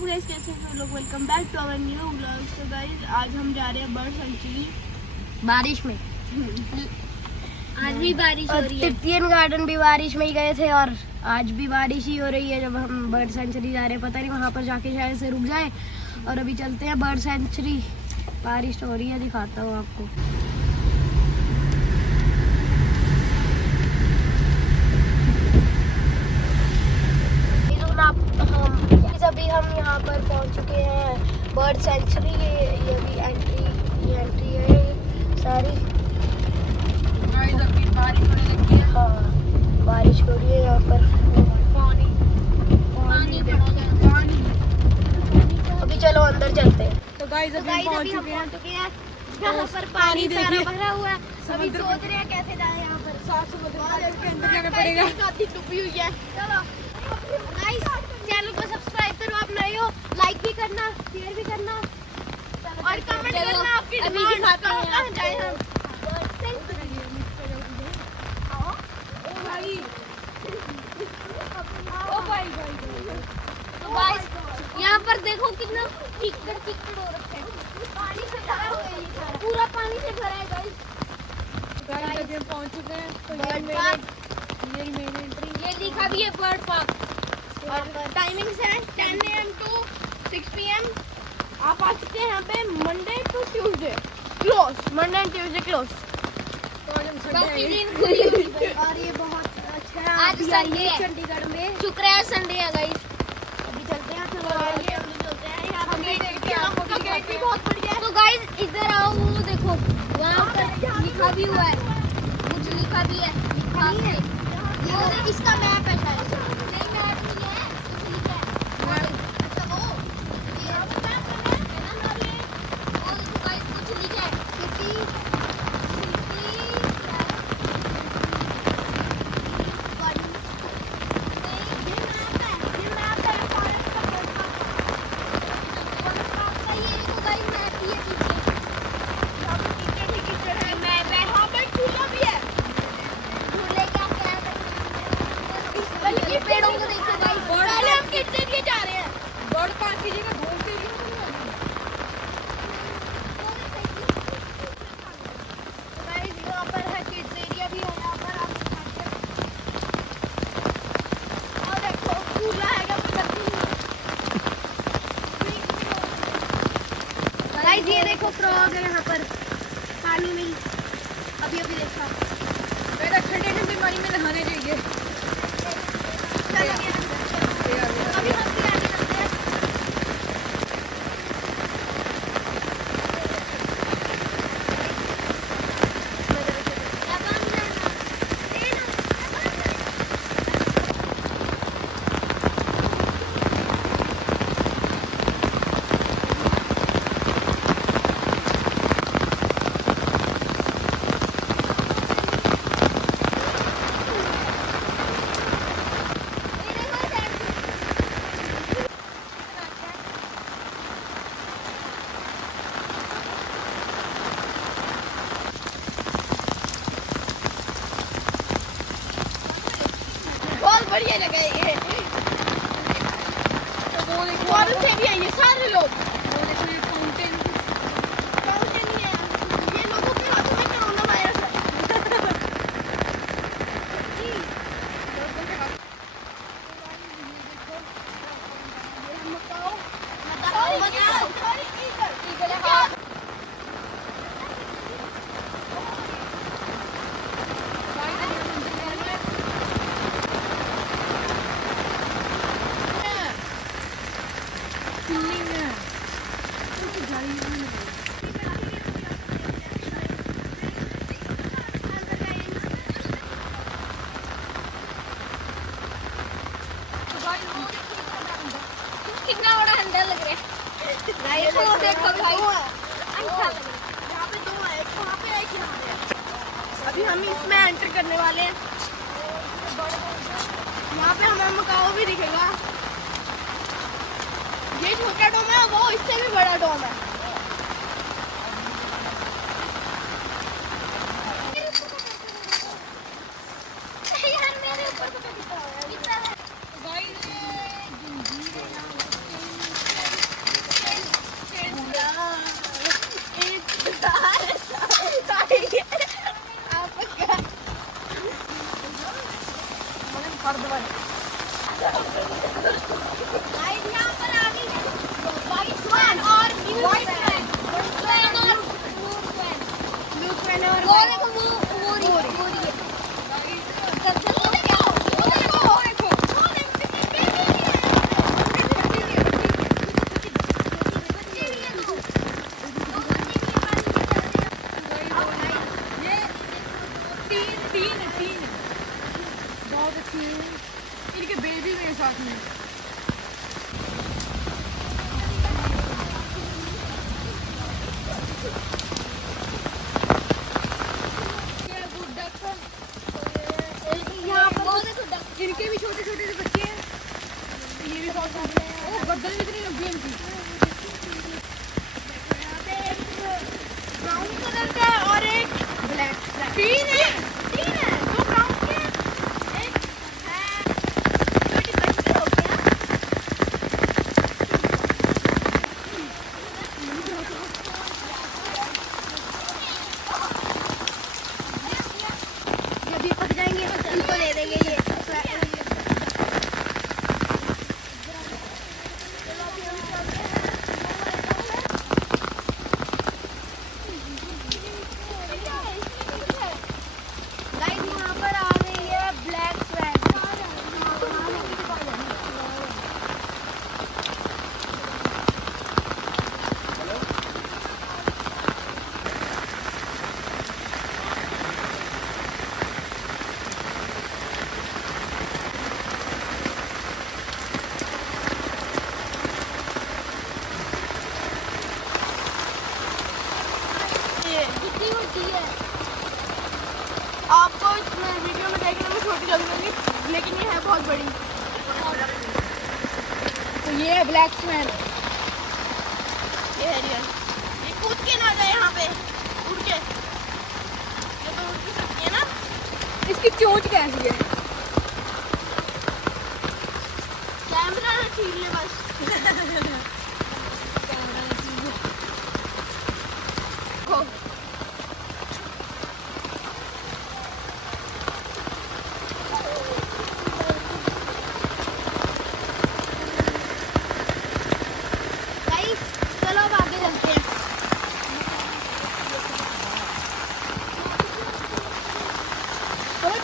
WhatsApp guys, कैसे हैं लोग। Welcome back to our new vlog. So guys आज हम जा रहे हैं बर्ड सेंचुरी बारिश में। आज भी बारिश हो रही है। टिपियन गार्डन भी बारिश में ही गए थे और आज भी बारिश ही हो रही है। जब हम बर्ड सेंचुरी जा रहे हैं, पता नहीं वहाँ पर जाके शायद से रुक जाए। और अभी चलते हैं बर्ड सेंचुरी। बारिश हो रही है, दिखाता हूँ आपको। अभी हम यहाँ पर पहुँच चुके हैं बर्ड सेंचुरी। ये भी एंट्री है सारी। अभी बारिश होने लगी है। हाँ, बारिश हो रही है यहाँ पर। पानी अभी चलो अंदर चलते हैं। तो गाइस अभी हम पहुँच चुके हैं। यहाँ पर पानी सारा भरा हुआ है। अभी सोच रहे हैं कैसे जाए यहाँ पर। साफ समुद्र के अंदर जाना पड़ेगा। काफी डूबी हुई है। चलो गाइस, चैनल को सब्सक्राइब करो, आप नए हो, लाइक भी करना, शेयर भी करना और कमेंट करना। आपकी अभी दिखाते हैं कहां जाए हम। ओ भाई तो गाइस यहाँ पर देखो कितना कीचड़ हो रखा है। पानी से भरा हुआ है, ये पूरा पानी से भरा है गाइस। अभी हम पहुंच चुके हैं। तो ये मेन एंट्री, ये लिखा भी है बर्ड पार्क। और टाइमिंग्स है 10 AM to 6 PM। आप आ सकते हैं यहाँ पे Monday to Tuesday close. Monday and Tuesday close. बाकी दिन खुली हुई है। और ये बहुत अच्छा है। आज संडे है चंडीगढ़ में। शुक्र है संडे है गाइस। अभी चलते हैं। चलो आइए हम चलते हैं। यहाँ पे गेट भी बहुत बढ़िया है। तो गाइस इधर आओ, वो देखो वहाँ पर लिखा भी हुआ है, कुछ लिखा भी है। ये इसका मैप है शायद। पेड़ों को देखो गाइस, पहले हम किड्स एरिया जा रहे हैं। बर्ड पार्क की जगह घूमते ही गाइस, यहाँ पर है किड्स एरिया भी है। यहाँ पर आप और देखो झूला है गाइस। ये देखो फ्रॉग है यहाँ पर पानी में। अभी देखा ठंडे ठंडे पानी में नहाने चाहिए। अभी हम भी आगे चलते हैं। बढ़िया जगह है ये। तो वो देखो से भी है ये सारे लोग। वो देखो ये फाउंटेन ही है। ये लोगों के हाथों में कोरोना वायरस है। कितना बड़ा अंडा लग रहा है। देखो भाई, अच्छा लग रहा है। यहाँ पे दो है, एक वहाँ पे एक यहाँ पे। अभी हम इसमें एंटर करने वाले हैं। यहाँ पे हमें मकाओ भी दिखेगा। ये छोटा डोम है, वो इससे भी बड़ा डोम है। यार मेरे ऊपर तो ब्राउन कलर का और एक ब्लैक। तीन है दो ब्राउन के, एक है छोटी बच्ची हो गया। जब ये पक जाएंगे तो इनको दे देंगे ये। आपको इस वीडियो में देखने में छोटी लगेगी, लेकिन ये है बहुत बड़ी। तो ये है ब्लैक स्मैन, ये है रियल। ये कूद के ना जाए यहाँ पे, उड़ के, ये तो उड़ भी सकती है ना। इसकी चोंच कैसी है? कैमरा ना छीन ले बस।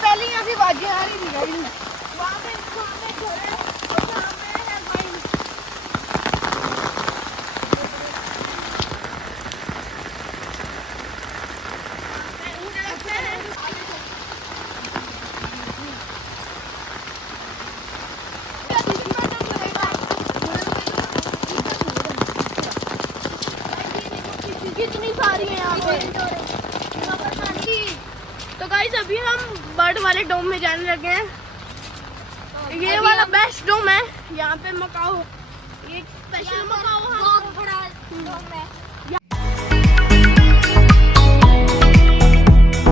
पहले यहाँ से बाजी आ रही थी गाइस, वहाँ पे घोड़े और सामने है भाई। ऊँट लगते हैं। कितनी सारी है यहाँ पे। तो गाइस अभी हम बर्ड वाले डोम में जाने लगे हैं। ये वाला बेस्ट डोम है, यहाँ पे मकाओ, ये स्पेशल मकाओ है।